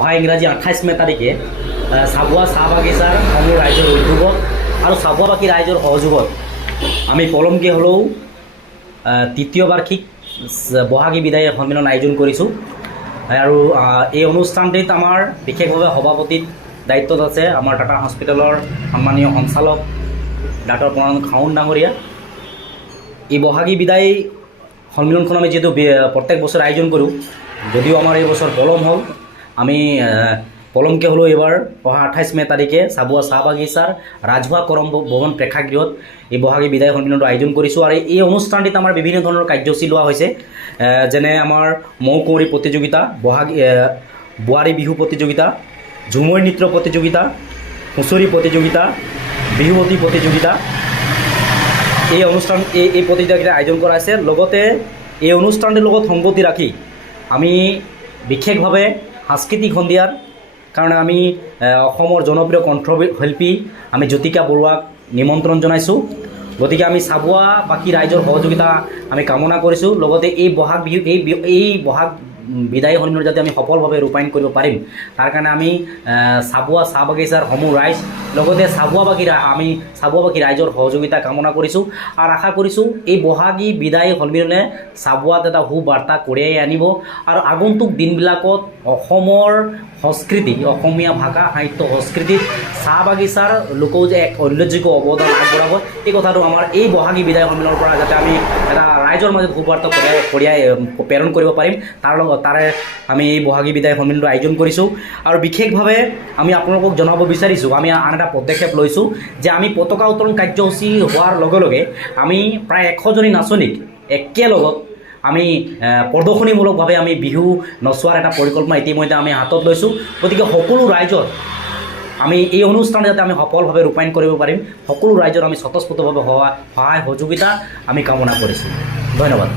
অহা ইংৰাজী 28 মে তাৰিখে চাবুৱা চাহ বাগিচাৰ সমূহ ৰাইজৰ উদ্যোগত আৰু চাবুৱাবাসী ৰাইজৰ সহযোগত আমি পলমকৈ হ'লেও তৃতীয় বাৰ্ষিক বহাগী বিদায় সন্মিলন আয়োজন কৰিছোঁ। আৰু এই অনুষ্ঠানটিত আমাৰ বিশেষভাৱে সভাপতিৰ দায়িত্বত আছে আমাৰ টাটা হস্পিটেলৰ সন্মানীয় সঞ্চালক ডাক্তৰ প্ৰণাম খাউন ডাঙৰীয়া। এই বহাগী বিদায় সন্মিলনখন আমি যিহেতু প্ৰত্যেক বছৰ আয়োজন কৰোঁ, যদিও আমাৰ এই বছৰ পলম হ'ল, আমি পলমকৈ হ'লেও এইবাৰ অহা 28 মে তাৰিখে চাবুৱা চাহ বাগিচাৰ ৰাজহুৱা কৰম ভৱন প্ৰেক্ষাগৃহত এই বহাগী বিদায় সন্মিলনটো আয়োজন কৰিছোঁ। আৰু এই অনুষ্ঠানটিত আমাৰ বিভিন্ন ধৰণৰ কাৰ্যসূচী লোৱা হৈছে, যেনে আমাৰ মৌ কুঁৱৰী প্ৰতিযোগিতা, বোৱাৰী বিহু প্ৰতিযোগিতা, ঝুমুৰ নৃত্য প্ৰতিযোগিতা, হুঁচৰি প্ৰতিযোগিতা, বিহুৱতী প্ৰতিযোগিতা, এই প্ৰতিযোগিতা আয়োজন কৰা হৈছে। লগতে এই অনুষ্ঠানটিৰ লগত সংগতি ৰাখি আমি বিশেষভাৱে সাংস্কৃতিক সন্ধিয়াৰ কাৰণে আমি অসমৰ জনপ্ৰিয় কণ্ঠশিল্পী আমি জ্যোতিকা বৰুৱাক নিমন্ত্ৰণ জনাইছোঁ। গতিকে আমি চাবুৱাবাসী ৰাইজৰ সহযোগিতা আমি কামনা কৰিছোঁ। লগতে এই বহাগ বিহু এই বহাগ বিদায় সন্মিলন যাতে আমি সফলভাৱে ৰূপায়ণ কৰিব পাৰিম, তাৰ কাৰণে আমি চাবুৱা চাহ বাগিচাৰ সমূহ ৰাইজ লগতে চাবুৱাবাসী ৰাইজৰ সহযোগিতা কামনা কৰিছোঁ। আৰু আশা কৰিছোঁ এই বহাগী বিদায় সন্মিলনে চাবুৱাত এটা সুবাৰ্তা কঢ়িয়াই আনিব আৰু আগন্তুক দিনবিলাকত অসমৰ সংস্কৃতি, অসমীয়া ভাষা সাহিত্য সংস্কৃতিত চাহ বাগিচাৰ লোকেও যে এক উল্লেখযোগ্য অৱদান আগবঢ়াব, এই কথাটো আমাৰ এই বহাগী বিদায় সন্মিলনৰ পৰা যাতে আমি এটা ৰাইজৰ মাজত সুবাৰ্তা কঢ়িয়াই প্ৰেৰণ কৰিব পাৰিম, তাৰে আমি এই বহাগী বিদায় সন্মিলনটো আয়োজন কৰিছোঁ। আৰু বিশেষভাৱে আমি আপোনালোকক জনাব বিচাৰিছোঁ, আমি আন এটা পদক্ষেপ লৈছোঁ যে আমি পতাকা উত্তোলন কাৰ্যসূচী হোৱাৰ লগে লগে আমি প্ৰায় 100জনী নাচনীক একেলগত আমি প্ৰদৰ্শনীমূলকভাৱে আমি বিহু নচোৱাৰ এটা পৰিকল্পনা ইতিমধ্যে আমি হাতত লৈছোঁ। গতিকে সকলো ৰাইজৰ আমি এই অনুষ্ঠান যাতে আমি সফলভাৱে ৰূপায়ণ কৰিব পাৰিম, সকলো ৰাইজৰ আমি স্বতঃস্ফূৰ্তভাৱে সহায় সহযোগিতা আমি কামনা কৰিছোঁ। ধন্যবাদ।